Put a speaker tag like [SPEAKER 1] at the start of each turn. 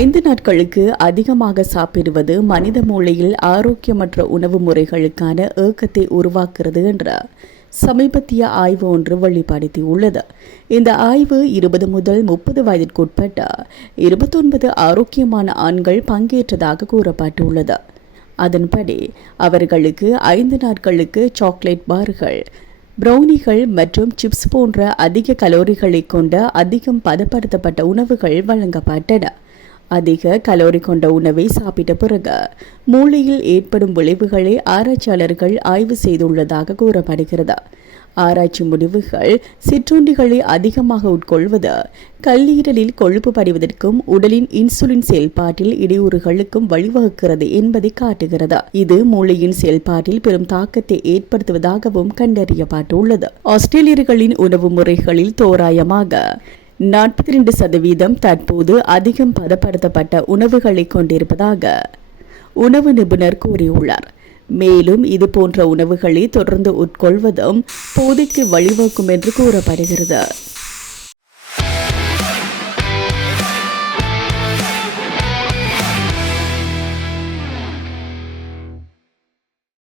[SPEAKER 1] ஐந்து நாட்களுக்கு அதிகமாக சாப்பிடுவது மனித மூளையில் ஆரோக்கியமற்ற உணவு முறைகளுக்கான ஏக்கத்தை உருவாக்குகிறது என்ற சமீபத்திய ஆய்வு ஒன்று வெளிப்படுத்தியுள்ளது இந்த ஆய்வு இருபது முதல் முப்பது வயதிற்குட்பட்ட இருபத்தொன்பது ஆரோக்கியமான ஆண்கள் பங்கேற்றதாக கூறப்பட்டுள்ளது. அதன்படி அவர்களுக்கு ஐந்து நாட்களுக்கு சாக்லேட் பார்கள் ப்ரௌனிகள் மற்றும் சிப்ஸ் போன்ற அதிக கலோரிகளை கொண்ட அதிகம் பதப்படுத்தப்பட்ட உணவுகள் வழங்கப்பட்டன. அதிக கலோரி கொண்ட உணவை சாப்பிட்ட பிறகு மூளையில் ஏற்படும் விளைவுகளை ஆராய்ச்சியாளர்கள் ஆய்வு செய்துள்ளதாக கூறப்படுகிறது. ஆராய்ச்சி முடிவுகள் சிற்றுண்டிகளை அதிகமாக உட்கொள்வது கல்லீரலில் கொழுப்பு படிவதற்கும் உடலின் இன்சுலின் செயல்பாட்டில் இடையூறுகளுக்கும் வழிவகுக்கிறது என்பதை காட்டுகிறது. இது மூளையின் செயல்பாட்டில் பெரும் தாக்கத்தை ஏற்படுத்துவதாகவும் கண்டறியப்பட்டுள்ளது. ஆஸ்திரேலியர்களின் உணவு முறைகளில் தோராயமாக நாற்பத்தி ரெண்டு சதவீதம் தற்போது அதிகம் பதப்படுத்தப்பட்ட உணவுகளை கொண்டிருப்பதாக உணவு நிபுணர் கூறியுள்ளார். மேலும் இது போன்ற உணவுகளை தொடர்ந்து உட்கொள்வதும் போதைக்கு வழிவகுக்கும் என்று கூறப்படுகிறது.